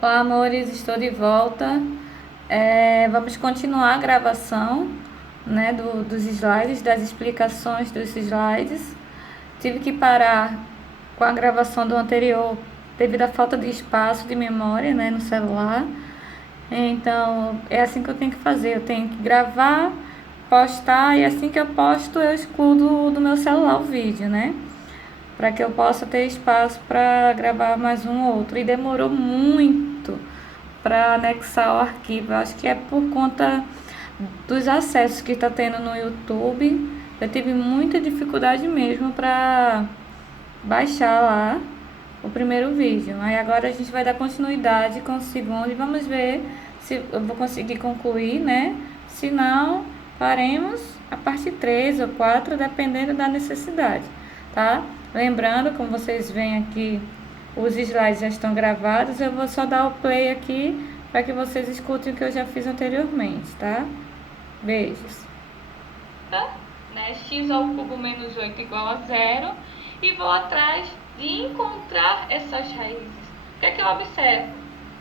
Olá, amores, estou de volta. Vamos continuar a gravação, né, dos slides, das explicações dos slides. Tive que parar com a gravação do anterior devido à falta de espaço de memória, né, no celular. Então, é assim que eu tenho que fazer. Eu tenho que gravar, postar e assim que eu posto, eu excluo do meu celular o vídeo, né? Para que eu possa ter espaço para gravar mais um ou outro. E demorou muito para anexar o arquivo. Eu acho que é por conta dos acessos que está tendo no YouTube. Eu tive muita dificuldade mesmo para baixar lá o primeiro vídeo. Aí agora a gente vai dar continuidade com o segundo e vamos ver se eu vou conseguir concluir, né? Se não, faremos a parte 3 ou 4, dependendo da necessidade, tá? Lembrando, como vocês veem aqui, os slides já estão gravados, eu vou só dar o play aqui para que vocês escutem o que eu já fiz anteriormente, tá? Beijos. Né? X ao cubo menos 8 igual a zero. E vou atrás de encontrar essas raízes. O que é que eu observo?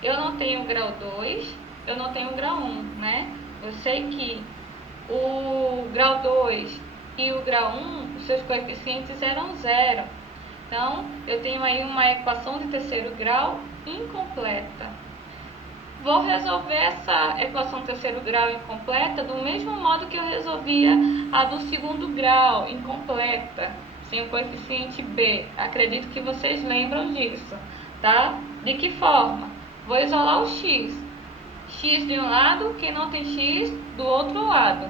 Eu não tenho grau 2, eu não tenho grau 1, né? Eu sei que o grau 2 e o grau 1, os seus coeficientes eram zero. Então, eu tenho aí uma equação de terceiro grau incompleta. Vou resolver essa equação terceiro grau incompleta do mesmo modo que eu resolvia a do segundo grau incompleta, sem o coeficiente b. Acredito que vocês lembram disso, tá? De que forma? Vou isolar o x. X de um lado, quem não tem x do outro lado,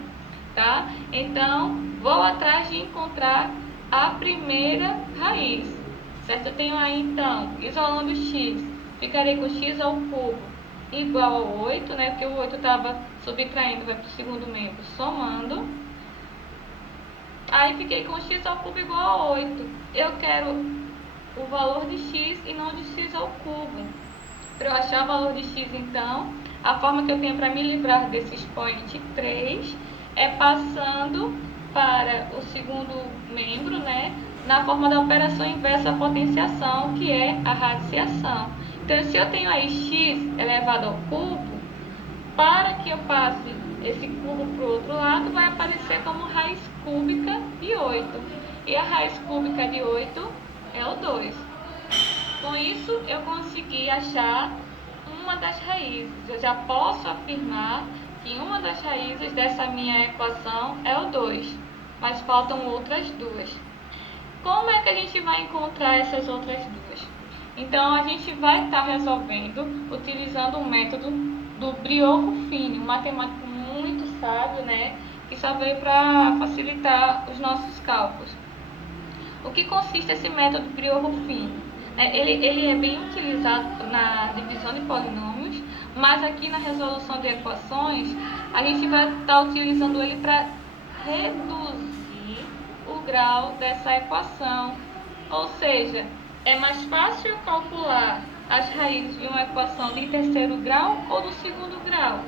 tá? Então, vou atrás de encontrar a primeira raiz, certo? Eu tenho aí, então, isolando x, ficarei com x ao cubo igual a 8, né? Porque o 8 estava subtraindo, vai para o segundo membro, somando. Aí fiquei com x ao cubo igual a 8. Eu quero o valor de x e não de x ao cubo. Para eu achar o valor de x, então, a forma que eu tenho para me livrar desse expoente 3 é passando para o segundo membro, né? Na forma da operação inversa à potenciação, que é a radiciação. Então, se eu tenho aí x elevado ao cubo, para que eu passe esse cubo para o outro lado, vai aparecer como raiz cúbica de 8. E a raiz cúbica de 8 é o 2. Com isso, eu consegui achar uma das raízes. Eu já posso afirmar que uma das raízes dessa minha equação é o 2, mas faltam outras duas. Como é que a gente vai encontrar essas outras duas? Então, a gente vai estar resolvendo utilizando o método do Briot-Ruffini, um matemático muito sábio, né, que só veio para facilitar os nossos cálculos. O que consiste esse método Briot-Ruffini? Ele é bem utilizado na divisão de polinômios, mas aqui na resolução de equações, a gente vai estar utilizando ele para reduzir o grau dessa equação. Ou seja, é mais fácil calcular as raízes de uma equação de terceiro grau ou do segundo grau,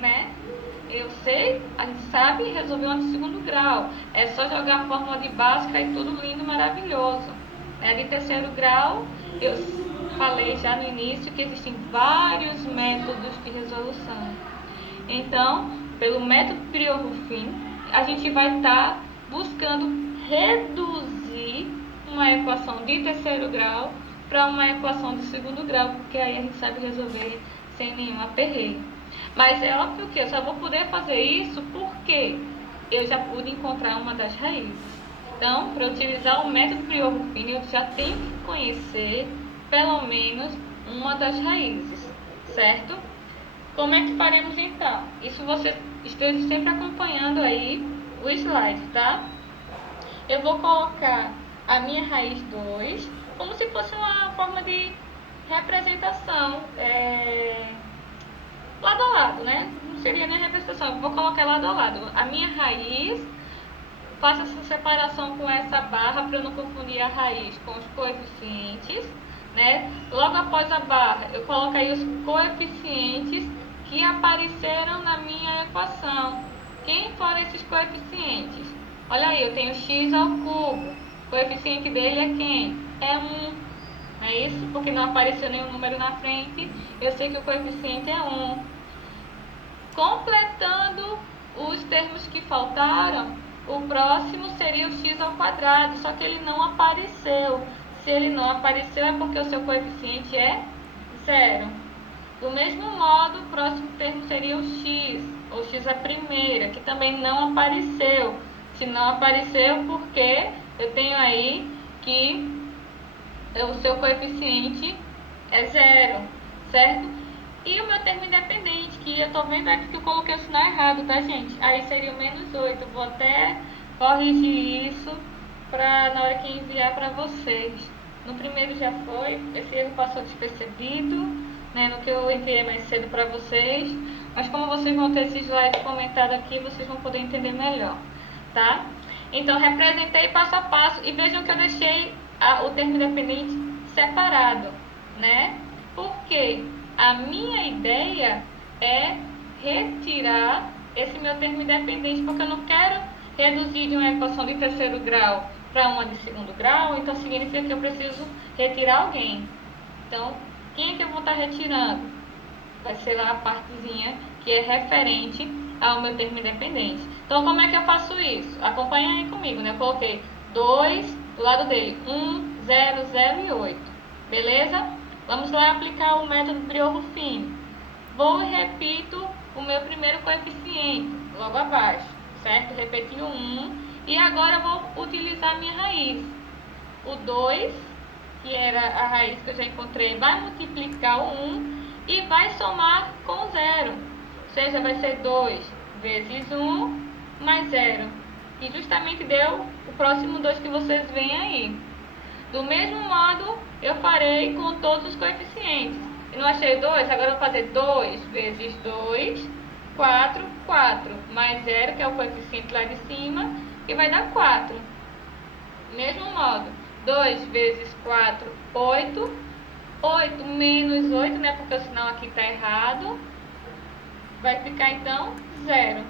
né? Eu sei, a gente sabe resolver uma de segundo grau. É só jogar a fórmula de Bhaskara e tudo lindo, maravilhoso. De terceiro grau, eu falei já no início que existem vários métodos de resolução. Então, pelo método Briot-Ruffini, a gente vai estar buscando reduzir uma equação de terceiro grau para uma equação de segundo grau, porque aí a gente sabe resolver sem nenhum aperreio. Mas é óbvio que eu só vou poder fazer isso porque eu já pude encontrar uma das raízes. Então, para utilizar o método Briot-Ruffini, eu já tenho que conhecer pelo menos uma das raízes, certo? Como é que faremos então? Isso você esteja sempre acompanhando aí o slide, tá? Eu vou colocar a minha raiz 2 como se fosse uma forma de representação lado a lado, né? Não seria nem representação, eu vou colocar lado a lado. A minha raiz, faço essa separação com essa barra para eu não confundir a raiz com os coeficientes, né? Logo após a barra, eu coloco aí os coeficientes que apareceram na minha equação. Quem foram esses coeficientes? Olha aí, eu tenho x ao cubo. O coeficiente dele é quem? É 1. Não é isso? Porque não apareceu nenhum número na frente, eu sei que o coeficiente é 1. Completando os termos que faltaram, o próximo seria o x ao quadrado, só que ele não apareceu. Se ele não apareceu é porque o seu coeficiente é 0. Do mesmo modo, o próximo termo seria o x, ou x à primeira, que também não apareceu. Se não apareceu, porque eu tenho aí que o seu coeficiente é 0, certo? E o meu termo independente, que eu tô vendo aqui que eu coloquei o sinal errado, tá, gente? Aí seria o menos 8. Vou até corrigir isso para na hora que enviar para vocês. No primeiro já foi, esse erro passou despercebido, né, no que eu enviei mais cedo para vocês. Mas como vocês vão ter esse slide comentado aqui, vocês vão poder entender melhor, tá? Então, representei passo a passo e vejam que eu deixei o termo independente separado, né? Por quê? A minha ideia é retirar esse meu termo independente, porque eu não quero reduzir de uma equação de terceiro grau para uma de segundo grau, então significa que eu preciso retirar alguém. Então, quem é que eu vou estar retirando? Vai ser lá a partezinha que é referente ao meu termo independente. Então, como é que eu faço isso? Acompanha aí comigo, né? Eu coloquei 2 do lado dele, 1, 0, 0 e 8. Beleza? Vamos lá aplicar o método Briot-Ruffini. Vou e repito o meu primeiro coeficiente, logo abaixo, certo? Repeti o 1 e agora vou utilizar a minha raiz. O 2, que era a raiz que eu já encontrei, vai multiplicar o 1 e vai somar com 0. Ou seja, vai ser 2 vezes 1 mais 0. E justamente deu o próximo 2 que vocês veem aí. Do mesmo modo, eu farei com todos os coeficientes. Eu não achei 2, agora eu vou fazer 2 vezes 2, 4, 4, mais 0, que é o coeficiente lá de cima, que vai dar 4. Mesmo modo, 2 vezes 4, 8. 8 menos 8, né, porque o sinal aqui está errado. Vai ficar, então, 0.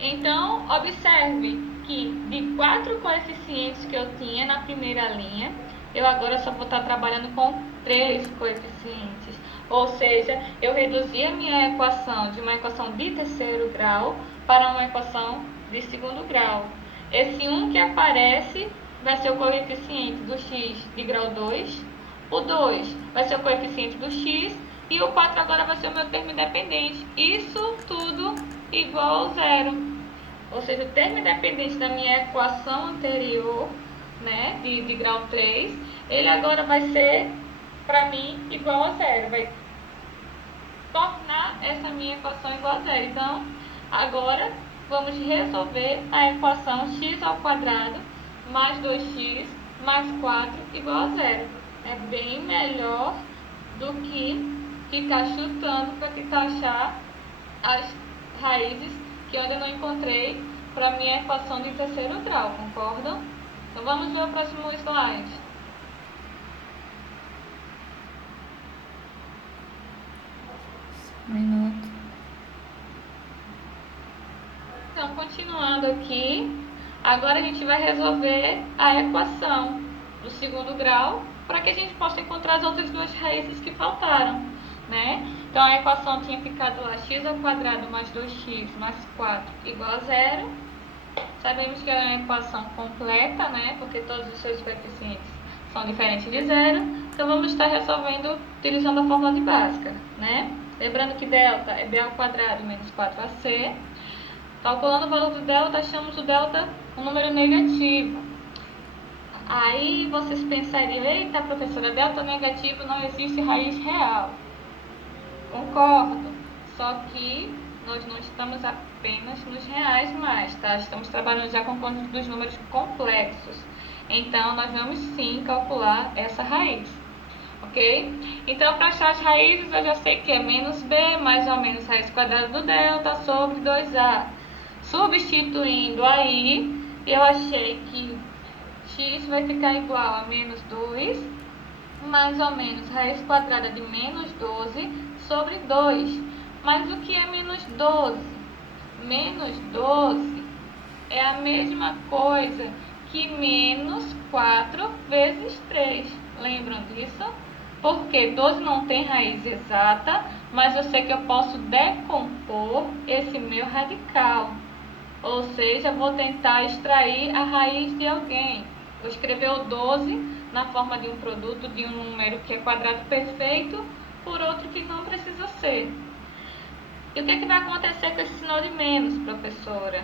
Então, observe que de 4 coeficientes que eu tinha na primeira linha, eu agora só vou estar trabalhando com 3 coeficientes. Ou seja, eu reduzi a minha equação de uma equação de terceiro grau para uma equação de segundo grau. Esse 1 que aparece vai ser o coeficiente do x de grau 2, o 2 vai ser o coeficiente do x e o 4 agora vai ser o meu termo independente. Isso tudo igual a 0. Ou seja, o termo independente da minha equação anterior, né, de grau 3, ele agora vai ser, para mim, igual a 0. Vai tornar essa minha equação igual a 0. Então, agora vamos resolver a equação x ao quadrado mais 2x mais 4 igual a 0. É bem melhor do que ficar chutando para tentar achar as raízes que eu ainda não encontrei para minha equação de terceiro grau, concordam? Então vamos ver o próximo slide. Um minuto. Então, continuando aqui, agora a gente vai resolver a equação do segundo grau para que a gente possa encontrar as outras duas raízes que faltaram, né? Então, a equação tinha ficado lá x ao quadrado mais 2x mais 4 igual a 0. Sabemos que é uma equação completa, né? Porque todos os seus coeficientes são diferentes de 0. Então, vamos estar resolvendo utilizando a fórmula de Bhaskara, né? Lembrando que delta é b ao quadrado menos 4ac. Calculando o valor do delta, achamos o delta um número negativo. Aí vocês pensariam, eita professora, delta negativo não existe raiz real. Concordo, só que nós não estamos apenas nos reais mais, tá? Estamos trabalhando já com o conjunto dos números complexos. Então, nós vamos sim calcular essa raiz, ok? Então, para achar as raízes, eu já sei que é menos b mais ou menos raiz quadrada do delta sobre 2a. Substituindo aí, eu achei que x vai ficar igual a menos 2, mais ou menos raiz quadrada de menos 12 sobre 2. Mas o que é menos 12? Menos 12 é a mesma coisa que menos 4 vezes 3. Lembram disso? Porque 12 não tem raiz exata, mas eu sei que eu posso decompor esse meu radical. Ou seja, vou tentar extrair a raiz de alguém. Vou escrever o 12 na forma de um produto, de um número que é quadrado perfeito, por outro que não precisa ser. E o que, que vai acontecer com esse sinal de menos, professora?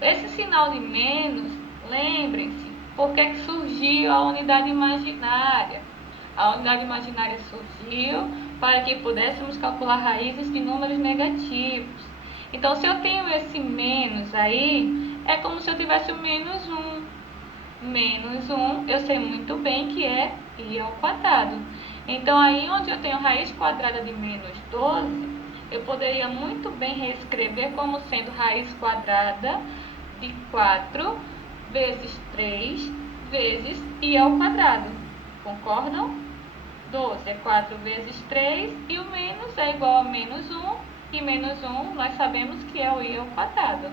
Esse sinal de menos, lembrem-se, por que surgiu a unidade imaginária? A unidade imaginária surgiu para que pudéssemos calcular raízes de números negativos. Então, se eu tenho esse menos aí, é como se eu tivesse o menos 1. Menos 1, eu sei muito bem que é π ao quadrado. Então, aí onde eu tenho raiz quadrada de menos 12, eu poderia muito bem reescrever como sendo raiz quadrada de 4 vezes 3 vezes π ao quadrado. Concordam? 12 é 4 vezes 3 e o menos é igual a menos 1. E menos 1 nós sabemos que é o π ao quadrado.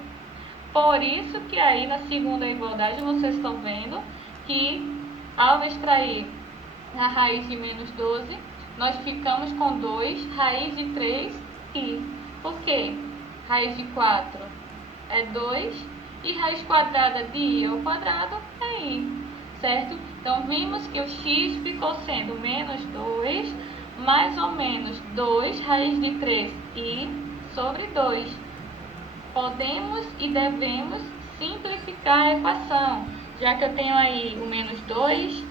Por isso que aí na segunda igualdade vocês estão vendo que ao extrair a raiz de menos 12, nós ficamos com 2 raiz de 3 π. Por quê? Raiz de 4 é 2 e raiz quadrada de π ao quadrado é π, certo? Então, vimos que o x ficou sendo menos 2, mais ou menos 2 raiz de 3π sobre 2. Podemos e devemos simplificar a equação, já que eu tenho aí o menos 2,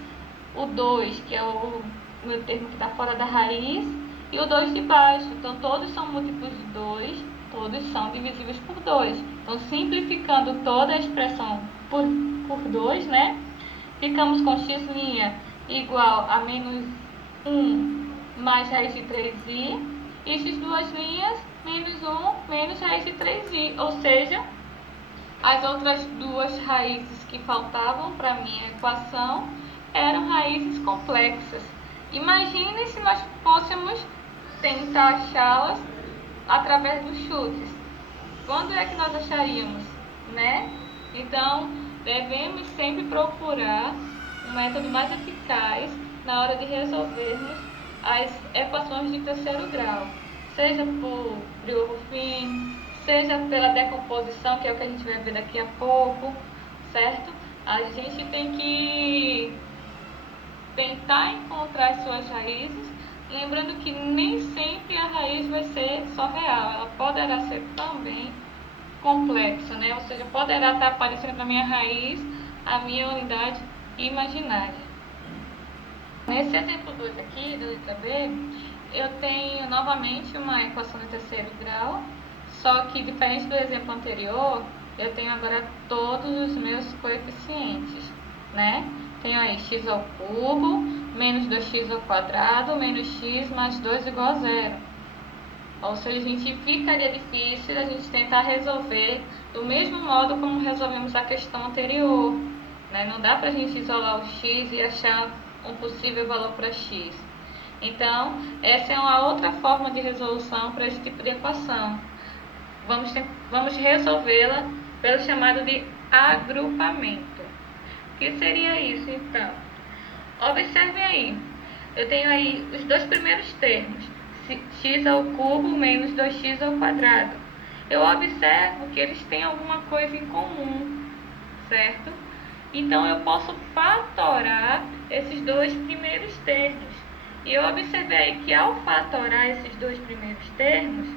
o 2, que é o meu termo que está fora da raiz, e o 2 de baixo. Então, todos são múltiplos de 2, todos são divisíveis por 2. Então, simplificando toda a expressão por 2, né? Ficamos com x' igual a menos 1 mais raiz de 3i, e essas duas linhas, menos 1 menos raiz de 3i, ou seja, as outras duas raízes que faltavam para a minha equação eram raízes complexas. Imagine se nós fôssemos tentar achá-las através dos chutes. Quando é que nós acharíamos, né? Então, devemos sempre procurar um método mais eficaz na hora de resolvermos as equações de terceiro grau, seja por Brillouin, seja pela decomposição, que é o que a gente vai ver daqui a pouco, certo? A gente tem que tentar encontrar as suas raízes, lembrando que nem sempre a raiz vai ser só real, ela poderá ser também complexa, né? Ou seja, poderá estar aparecendo na minha raiz a minha unidade imaginária. Nesse exemplo 2 aqui, da letra B, eu tenho novamente uma equação de terceiro grau, só que diferente do exemplo anterior, eu tenho agora todos os meus coeficientes, né? Tenho aí x ao cubo, menos 2x ao quadrado, menos x mais 2 igual a 0. Ou seja, a gente ficaria difícil a gente tentar resolver do mesmo modo como resolvemos a questão anterior, né? Não dá para a gente isolar o x e achar um possível valor para x. Então, essa é uma outra forma de resolução para esse tipo de equação. Vamos resolvê-la pelo chamado de agrupamento. O que seria isso, então? Observem aí. Eu tenho aí os dois primeiros termos, x ao cubo menos 2x ao quadrado. Eu observo que eles têm alguma coisa em comum, certo? Então, eu posso fatorar esses dois primeiros termos. E eu observei que ao fatorar esses dois primeiros termos,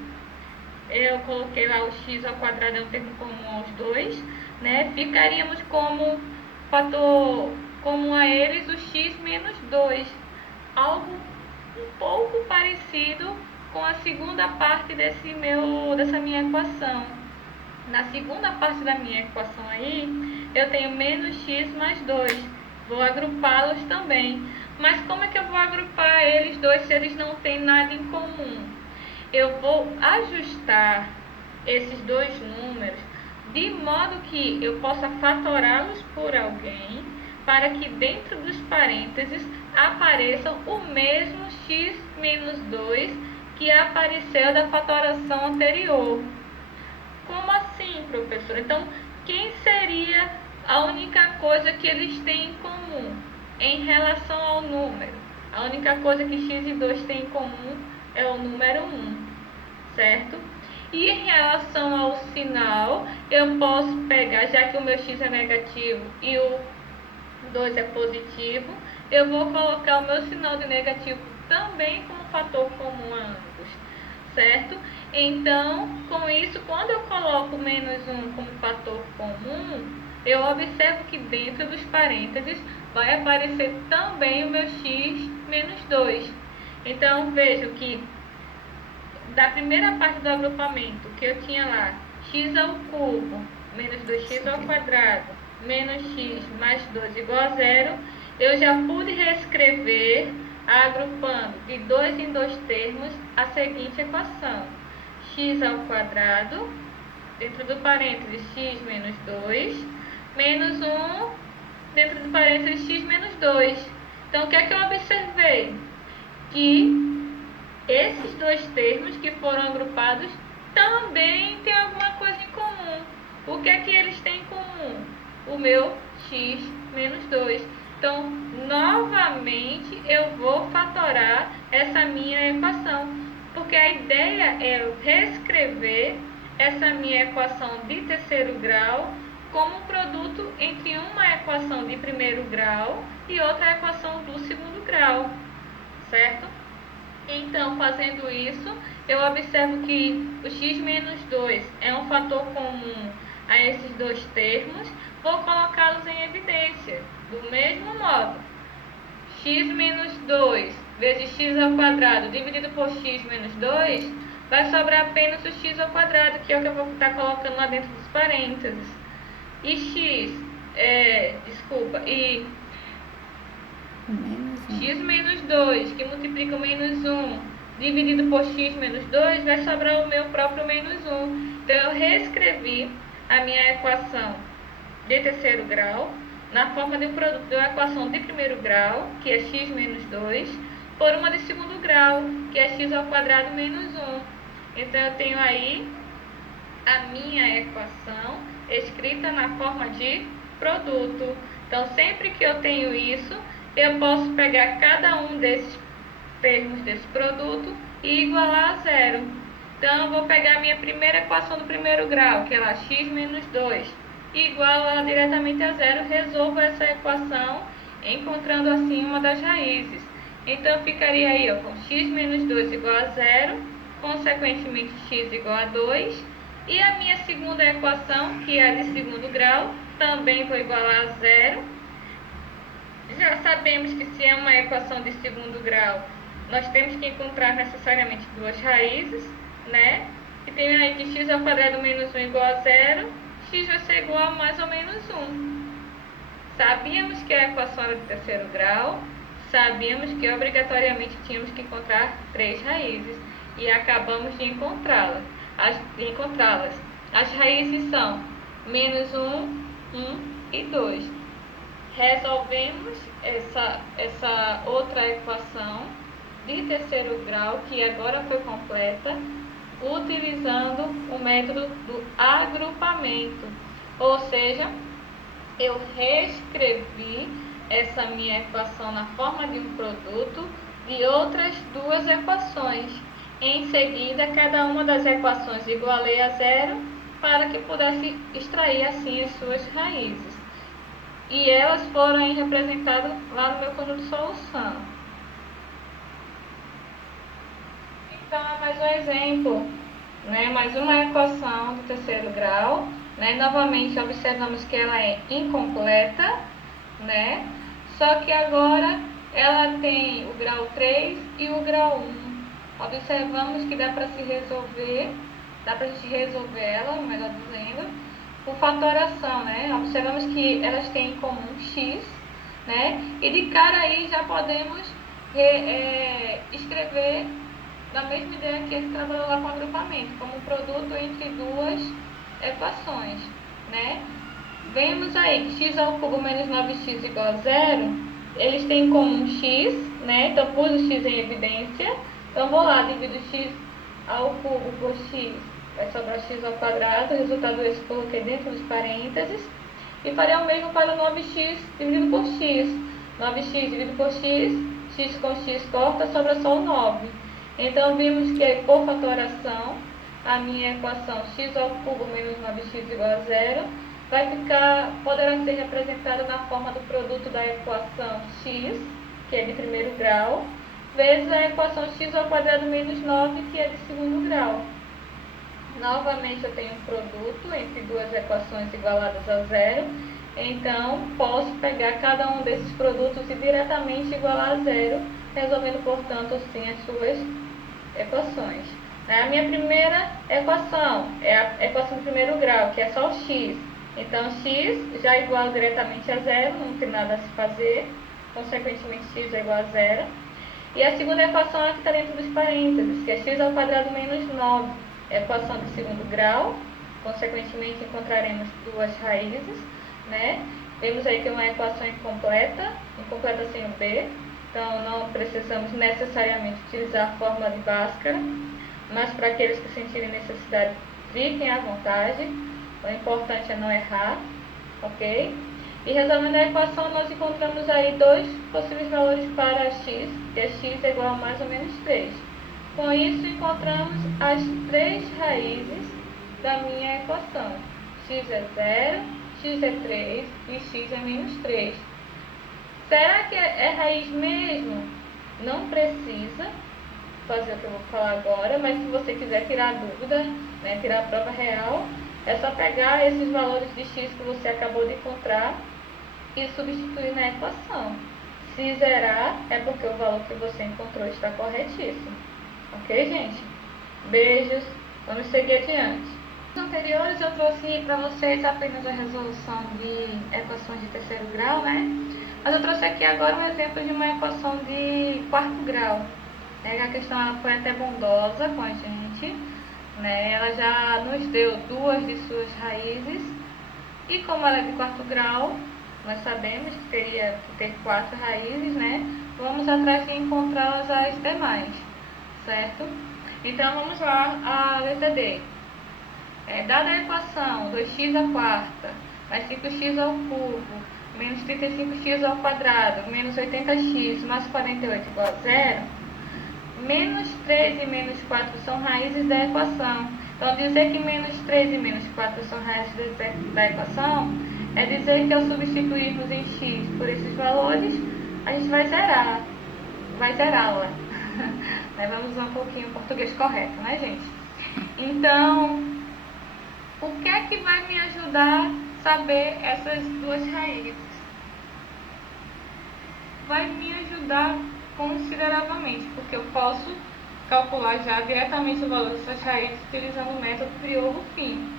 eu coloquei lá o x ao quadrado é um termo comum aos dois, né? Ficaríamos como fator comum a eles o x menos 2. Algo um pouco parecido com a segunda parte dessa minha equação. Na segunda parte da minha equação aí, eu tenho menos x mais 2. Vou agrupá-los também. Mas como é que eu vou agrupar eles dois se eles não têm nada em comum? Eu vou ajustar esses dois números de modo que eu possa fatorá-los por alguém para que dentro dos parênteses apareçam o mesmo x menos 2 que apareceu da fatoração anterior. Como assim, professor? Então, quem seria a única coisa que eles têm em comum em relação ao número? A única coisa que x e 2 têm em comum é o número 1, certo? E em relação ao sinal, eu posso pegar, já que o meu x é negativo e o 2 é positivo, eu vou colocar o meu sinal de negativo também como fator comum a ambos, certo? Então, com isso, quando eu coloco menos 1 como fator comum, eu observo que dentro dos parênteses vai aparecer também o meu x menos 2. Então, vejo que da primeira parte do agrupamento, que eu tinha lá x ao cubo menos 2x ao quadrado menos x mais 2 igual a zero, eu já pude reescrever, agrupando de 2 em 2 termos, a seguinte equação: x ao quadrado, dentro do parênteses x menos 2, menos 1, dentro do parênteses x menos 2. Então, o que é que eu observei? Que esses dois termos que foram agrupados também têm alguma coisa em comum. O que é que eles têm em comum? O meu x menos 2. Então, novamente, eu vou fatorar essa minha equação, porque a ideia é eu reescrever essa minha equação de terceiro grau como um produto entre uma equação de primeiro grau e outra equação do segundo grau, certo? Então, fazendo isso, eu observo que o x menos 2 é um fator comum a esses dois termos, vou colocá-los em evidência, do mesmo modo. X menos 2 vezes x ao quadrado dividido por x menos 2, vai sobrar apenas o x ao quadrado, que é o que eu vou estar colocando lá dentro dos parênteses. E x menos 2, que multiplica o menos 1, dividido por x menos 2, vai sobrar o meu próprio menos 1. Então, eu reescrevi a minha equação de terceiro grau na forma de um produto de uma equação de primeiro grau, que é x menos 2, por uma de segundo grau, que é x ao quadrado menos 1. Então, eu tenho aí a minha equação escrita na forma de produto. Então, sempre que eu tenho isso, eu posso pegar cada um desses termos desse produto e igualar a zero. Então, eu vou pegar a minha primeira equação do primeiro grau, que é lá x menos 2, e igualo ela diretamente a zero, resolvo essa equação, encontrando assim uma das raízes. Então, ficaria aí com x menos 2 igual a zero, consequentemente x igual a 2, e a minha segunda equação, que é a de segundo grau, também vou igualar a zero. Já sabemos que se é uma equação de segundo grau, nós temos que encontrar necessariamente duas raízes, né? E tem aí que x ao quadrado menos 1 igual a zero, x vai ser igual a mais ou menos 1. Sabíamos que a equação era de terceiro grau, sabíamos que obrigatoriamente tínhamos que encontrar três raízes e acabamos de encontrá-las. As raízes são menos 1, 1 e 2. Resolvemos essa outra equação de terceiro grau, que agora foi completa, utilizando o método do agrupamento. Ou seja, eu reescrevi essa minha equação na forma de um produto de outras duas equações. Em seguida, cada uma das equações igualei a zero para que pudesse extrair assim as suas raízes. E elas foram representadas lá no meu conjunto de solução. Então, é mais um exemplo, né? Mais uma equação do terceiro grau, né? Novamente, observamos que ela é incompleta, né? Só que agora ela tem o grau 3 e o grau 1. Observamos que dá para se resolver, dá para a gente resolver ela, melhor dizendo, por fatoração, né? Observamos que elas têm em comum x, né? E de cara aí já podemos escrever da mesma ideia que ele trabalhou lá com o agrupamento, como um produto entre duas equações, né? Vemos aí que x ao cubo menos 9x igual a zero, eles têm em comum x, né? Então, pus o x em evidência. Então, vou lá, divido x ao cubo por x, vai sobrar x ao quadrado, o resultado desse coloquei dentro dos parênteses. E farei o mesmo para 9x dividido por x. 9x dividido por x, x x com x corta, sobra só o 9. Então, vimos que por fatoração, a minha equação x ao cubo menos 9x igual a zero poderá ser representada na forma do produto da equação x, que é de primeiro grau, vezes a equação x ao quadrado menos 9, que é de segundo grau. Novamente, eu tenho um produto entre duas equações igualadas a zero, então posso pegar cada um desses produtos e diretamente igualar a zero, resolvendo, portanto, assim as suas equações. A minha primeira equação é a equação de primeiro grau, que é só o x. Então, x já iguala diretamente a zero, não tem nada a se fazer, consequentemente x é igual a zero. E a segunda equação é a que está dentro dos parênteses, que é x ao quadrado menos 9. Equação de segundo grau, consequentemente encontraremos duas raízes, né? Vemos aí que é uma equação incompleta sem o b, então não precisamos necessariamente utilizar a fórmula de Bhaskara, mas para aqueles que sentirem necessidade, fiquem à vontade, o importante é não errar, ok? E resolvendo a equação, nós encontramos aí dois possíveis valores para x, que é x é igual a mais ou menos 3. Com isso, encontramos as três raízes da minha equação. X é 0, x é 3 e x é menos 3. Será que é raiz mesmo? Não precisa fazer o que eu vou falar agora, mas se você quiser tirar a dúvida, né, tirar a prova real, é só pegar esses valores de x que você acabou de encontrar e substituir na equação. Se zerar, é porque o valor que você encontrou está corretíssimo. Ok, gente? Beijos. Vamos seguir adiante. Nos anteriores eu trouxe para vocês apenas a resolução de equações de terceiro grau, né? Mas eu trouxe aqui agora um exemplo de uma equação de quarto grau. A questão ela foi até bondosa com a gente, né? Ela já nos deu duas de suas raízes. E como ela é de quarto grau, nós sabemos que teria que ter 4 raízes, né? Vamos atrás de encontrá-las as demais, certo? Então, vamos lá, a letra D. Dada a equação 2x à quarta mais 5x ao cubo menos 35x ao quadrado menos 80x mais 48 igual a zero, menos 3 e menos 4 são raízes da equação. Então, dizer que menos 3 e menos 4 são raízes da equação é dizer que ao substituirmos em x por esses valores, a gente vai zerá-la. Vamos usar um pouquinho o português correto, né, gente? Então, o que é que vai me ajudar a saber essas duas raízes? Vai me ajudar consideravelmente, porque eu posso calcular já diretamente o valor dessas raízes utilizando o método Priolo-Fini.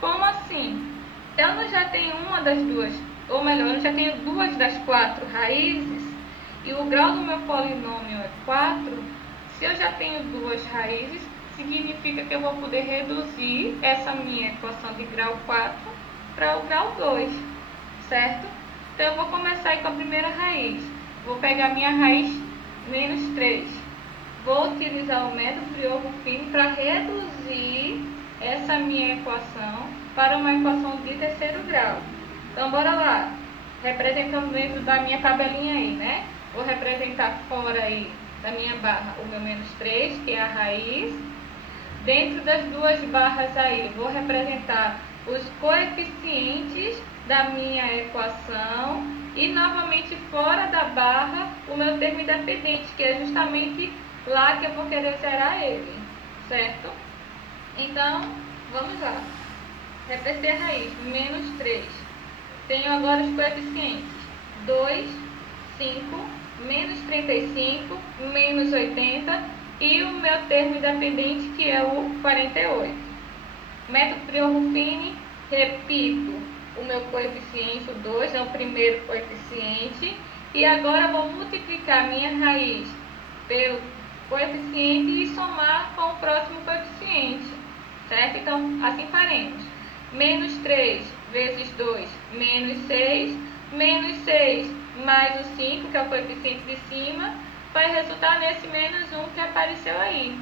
Como assim? Eu já tenho uma das duas, ou melhor, eu já tenho duas das 4 raízes, e o grau do meu polinômio é 4. Se eu já tenho duas raízes, significa que eu vou poder reduzir essa minha equação de grau 4 para o grau 2, certo? Então, eu vou começar aí com a primeira raiz. Vou pegar minha raiz menos 3. Vou utilizar o método Priolo-Fini para reduzir essa minha equação para uma equação de terceiro grau. Então, bora lá. Representando dentro da minha tabelinha aí, né? Vou representar fora aí da minha barra o meu menos 3, que é a raiz. Dentro das duas barras aí, vou representar os coeficientes da minha equação. E, novamente, fora da barra, o meu termo independente, que é justamente lá que eu vou querer zerar ele, certo? Então, vamos lá. Representei a raiz, menos 3. Tenho agora os coeficientes. 2, 5, menos 35, menos 80 e o meu termo independente, que é o 48. Método Priolo-Fini, repito o meu coeficiente, o 2, é o primeiro coeficiente. E agora vou multiplicar minha raiz pelo coeficiente e somar com o próximo coeficiente, certo? Então, assim faremos. Menos 3 vezes 2, menos 6. Menos 6 mais o 5, que é o coeficiente de cima, vai resultar nesse menos 1 que apareceu aí,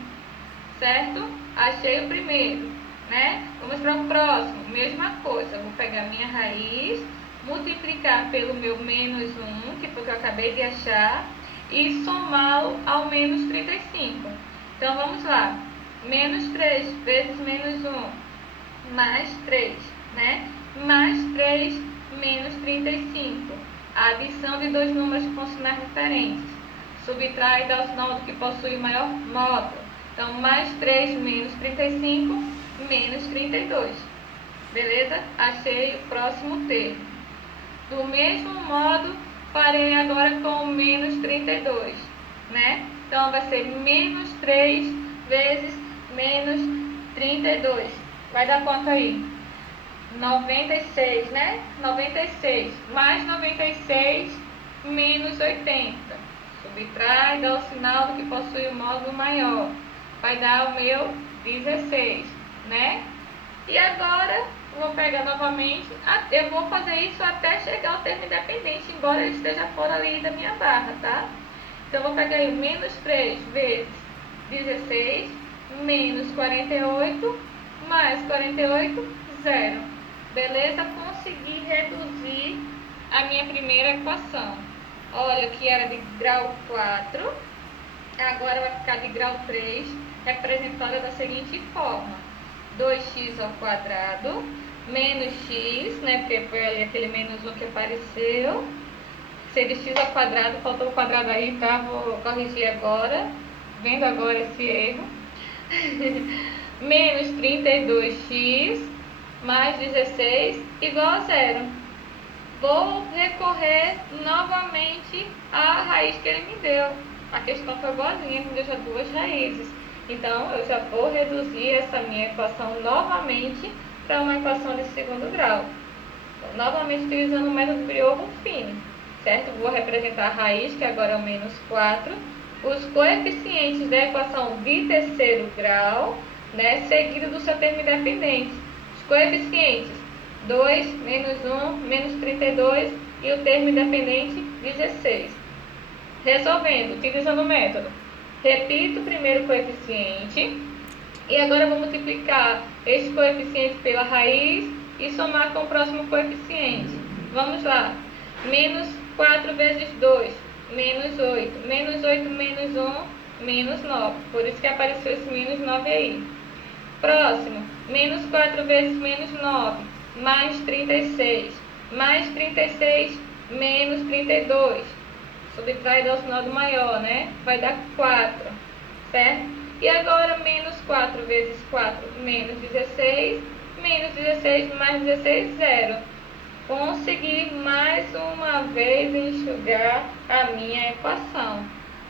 certo? Achei o primeiro, né? Vamos para o próximo, mesma coisa. Vou pegar minha raiz, multiplicar pelo meu menos 1, que foi o que eu acabei de achar, e somá-lo ao menos 35. Então, vamos lá. Menos 3 vezes menos 1, mais 3, né? Mais 3 menos 35. A adição de dois números com sinais diferentes. Subtrai e dá o sinal do que possui maior módulo. Então, mais 3 menos 35, menos 32. Beleza? Achei o próximo termo. Do mesmo modo, farei agora com o menos 32, né? Então, vai ser menos 3 vezes menos 32. Vai dar quanto aí? 96, né? 96 mais 96 menos 80. Subtrai, dá o sinal do que possui o módulo maior. Vai dar o meu 16, né? E agora, vou pegar novamente, eu vou fazer isso até chegar ao termo independente, embora ele esteja fora ali da minha barra, tá? Então, eu vou pegar aí menos 3 vezes 16, menos 48, mais 48, 0. Beleza? Consegui reduzir a minha primeira equação. Olha, que era de grau 4, agora vai ficar de grau 3, representada da seguinte forma. 2x ao quadrado, menos x, né, porque foi ali aquele menos 1 que apareceu. Seria x ao quadrado, faltou o quadrado aí, tá? Vou corrigir agora, vendo agora esse erro. Menos 32x mais 16 igual a 0. Vou recorrer novamente à raiz que ele me deu. A questão foi boazinha, me deu já duas raízes. Então, eu já vou reduzir essa minha equação novamente para uma equação de segundo grau. Então, novamente utilizando o método Briot-Buffini, certo? Vou representar a raiz, que agora é o menos 4, os coeficientes da equação de terceiro grau, né, seguido do seu termo independente. Os coeficientes 2, menos 1, menos 32 e o termo independente 16. Resolvendo, utilizando o método. Repito o primeiro coeficiente e agora vou multiplicar este coeficiente pela raiz e somar com o próximo coeficiente. Vamos lá. Menos 4 vezes 2, menos 8. Menos 8 menos 1, menos 9. Por isso que apareceu esse menos 9 aí. Próximo. Menos 4 vezes menos 9, mais 36. Mais 36, menos 32. Subtrai dá o sinal do maior, né? Vai dar 4, certo? E agora, menos 4 vezes 4, menos 16. Menos 16 mais 16, 0. Consegui mais uma vez enxugar a minha equação.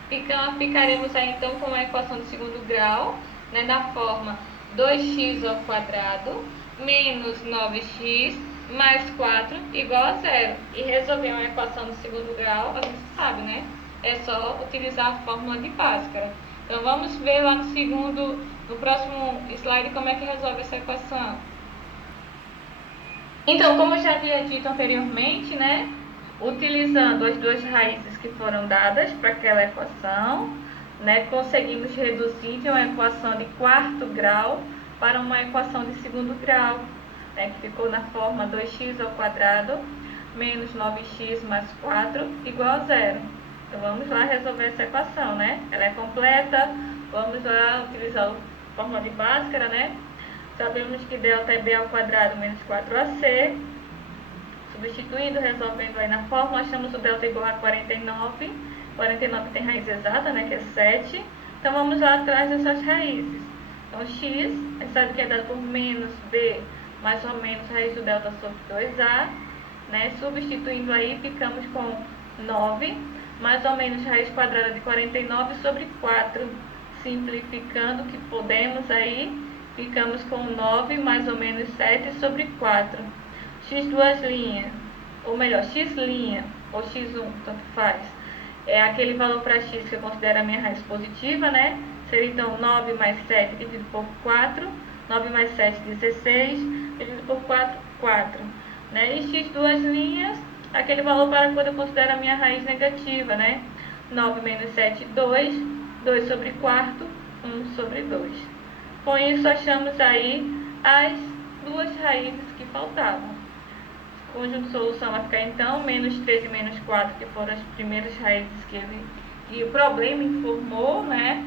Ficaremos aí então com a equação de segundo grau, né, da forma 2x ao quadrado menos 9x mais 4 igual a 0. E resolver uma equação de segundo grau, a gente sabe, né? É só utilizar a fórmula de Bhaskara. Então, vamos ver lá no próximo slide como é que resolve essa equação. Então, como eu já havia dito anteriormente, né? Utilizando as duas raízes que foram dadas para aquela equação, né? Conseguimos reduzir de uma equação de quarto grau para uma equação de segundo grau, né, que ficou na forma 2x ao quadrado menos 9x mais 4 igual a 0. Então, vamos lá resolver essa equação, né? Ela é completa, vamos lá utilizar a fórmula de Bhaskara, né? Sabemos que delta é b ao quadrado menos 4ac. Substituindo, resolvendo aí na fórmula, achamos o delta igual a 49. 49 tem raiz exata, né, que é 7. Então, vamos lá atrás dessas raízes. Então, x, a gente sabe que é dado por menos b mais ou menos raiz do delta sobre 2a, né? Substituindo aí, ficamos com 9, mais ou menos raiz quadrada de 49 sobre 4. Simplificando o que podemos aí, ficamos com 9 mais ou menos 7 sobre 4. X duas linhas, ou melhor, x' ou x1, tanto faz. É aquele valor para x que eu considero a minha raiz positiva, né? Seria então 9 mais 7 dividido por 4. 9 mais 7, 16, dividido por 4, 4. Né? E x duas linhas, aquele valor para quando eu considero a minha raiz negativa, né? 9 menos 7, 2. 2 sobre 4, 1 sobre 2. Com isso, achamos aí as duas raízes que faltavam. O conjunto de solução vai ficar então menos 3 e menos 4, que foram as primeiras raízes que ele que o problema informou, né?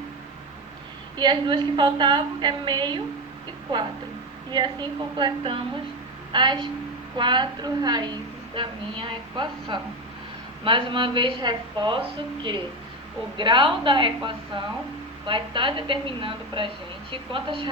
E as duas que faltavam, que é meio e 4. E assim completamos as 4 raízes da minha equação. Mais uma vez reforço que o grau da equação vai estar determinando para a gente quantas raízes